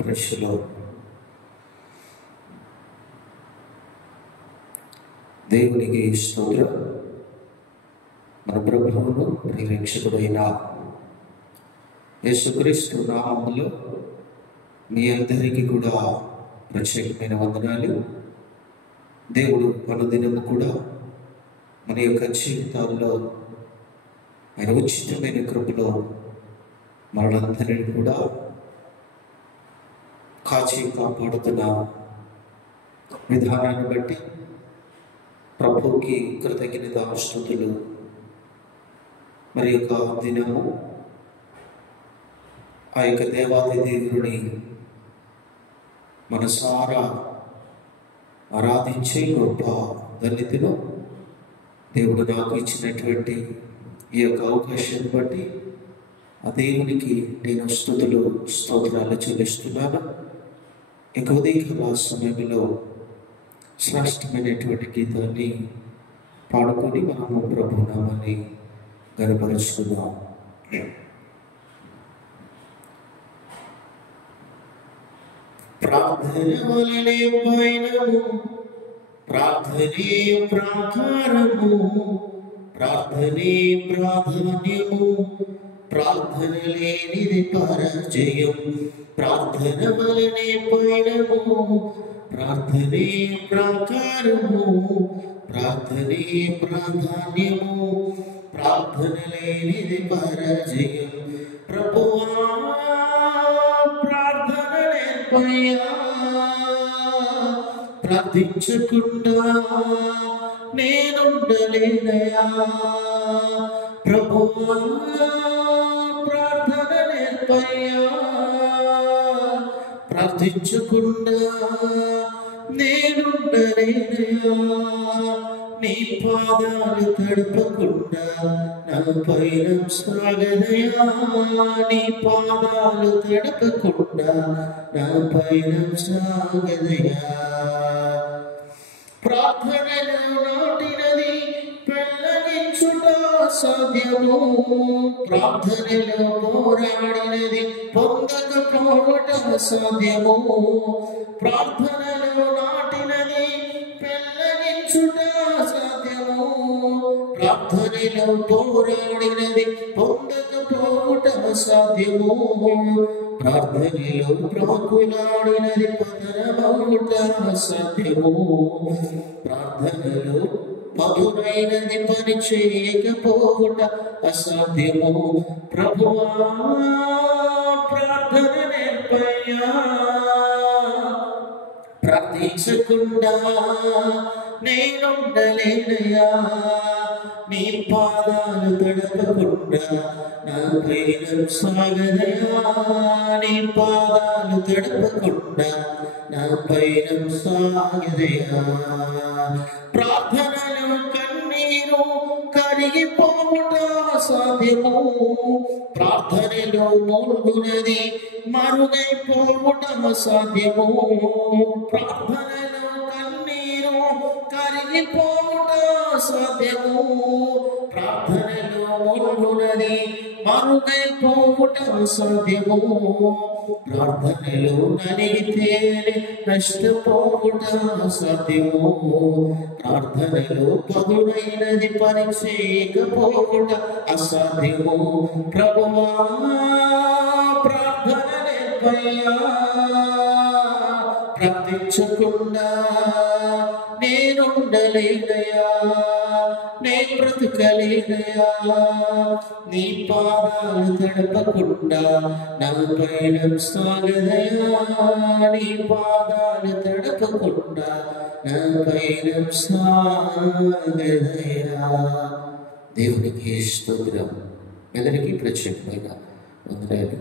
ప్రశ్నలో దేవునికి స్తోత్రం. మన ప్రభువును పరిరక్షకుడైన యేసుక్రీస్తు నామములో మీ అందరికీ కూడా ప్రత్యేకమైన వందనాలు. దేవుడు అనుదినము కూడా మన యొక్క జీవితాల్లో ఆయన ఉచితమైన కృపలో మనందరినీ కూడా కాచి కాపాడుతున్న విధానాన్ని బట్టి ప్రభువుకి కృతజ్ఞతాస్తుతులు. మరి యొక్క దినము ఆ యొక్క దేవాది దేవుని మనసారా ఆరాధించే గొప్ప ధన్యతను దేవుడు నాకు ఇచ్చినటువంటి ఈ యొక్క అవకాశాన్ని బట్టి ఆ దేవునికి నేను స్తుతులు స్తోత్రాలు చెల్లిస్తున్నాను. ఇక ఉదయకాల సమయంలో శ్రేష్టమైనటువంటి గీతాన్ని పాడుకొని మనము ప్రభు నామాన్ని గనపరుచుకుందాం. ప్రార్థన వలనే పయనము, ప్రార్థనే ప్రాకారము, ప్రార్థనే ప్రాధాన్యము, ప్రార్థన లేనిది పరాజయం. ప్రార్థన వలనే పయనము, ప్రార్థనే ప్రాకారము, ప్రార్థనే ప్రాధాన్యము, ప్రార్థన లేనిది పరాజయం. ప్రభువా ప్రార్థన నేర్పయ్యా, ప్రార్థించకుండా నేనుండలేనయా. ప్రభువా ప్రార్థన నేర్పయ్యా, ప్రార్థించకుండా నేనుండలేనయా. నీ పాదాలు తడపకుండా నా పయనం సాగదయా. నీ పాదాలు తడపకుండా నా పయనం సాగదయా. ప్రార్థనలో నాటినది పెళ్ళగించుట సాధ్యము, ప్రార్థనలో పోరాడినది పొందకపోవట సాధ్యము. ప్రార్థనలో నాటినది పెళ్ళగించుట సాధ్యము, ప్రార్థనలో పోరాడినది పొందకపోవట సాధ్యము. ప్రార్థనలో ప్రాకులాడినది పతనమవుట సాధ్యము. ప్రార్థనలో మధురైనది పని చేయకపోవట అసాధ్యము. ప్రభువా ప్రార్థన నేర్పయ్యా, ప్రార్థించకుండా నేనుండలేనయా. నీ పాదాలు తడపకుండా నా పయనం సాగదయా. నీ పాదాలు తడపకుండా నా పయనం సాగదయా. ప్రార్థనలో కన్నీరు కరిగిపోవట సాధ్యము, ప్రార్థనలో మూలుగునది మరుగైపోవట సాధ్యము. ప్రార్థనలో కన్నీరు కరిగిపోవట సాధ్యము, ప్రార్థనలో మూలుగునది మరుగైపోవట సాధ్యము. ప్రార్థనలో నలిగితే నష్టపోవట సాధ్యము, ప్రార్థనలో పదునైనది పని చేయకపోవట అసాధ్యము. ప్రభువా ప్రార్థన నేర్పయ్యా, ప్రార్థించకుండా నేనుండలేనయా. నే బ్రతుకలేనయా. నీ పాదాలు తడపకుండా నా పయనం సాగదయా. నీ పాదాలు తడపకుండా నా పయనం సాగదయా. దేవునికి స్తోత్రం. అందరికీ ప్రత్యేకమైన వందనాలు.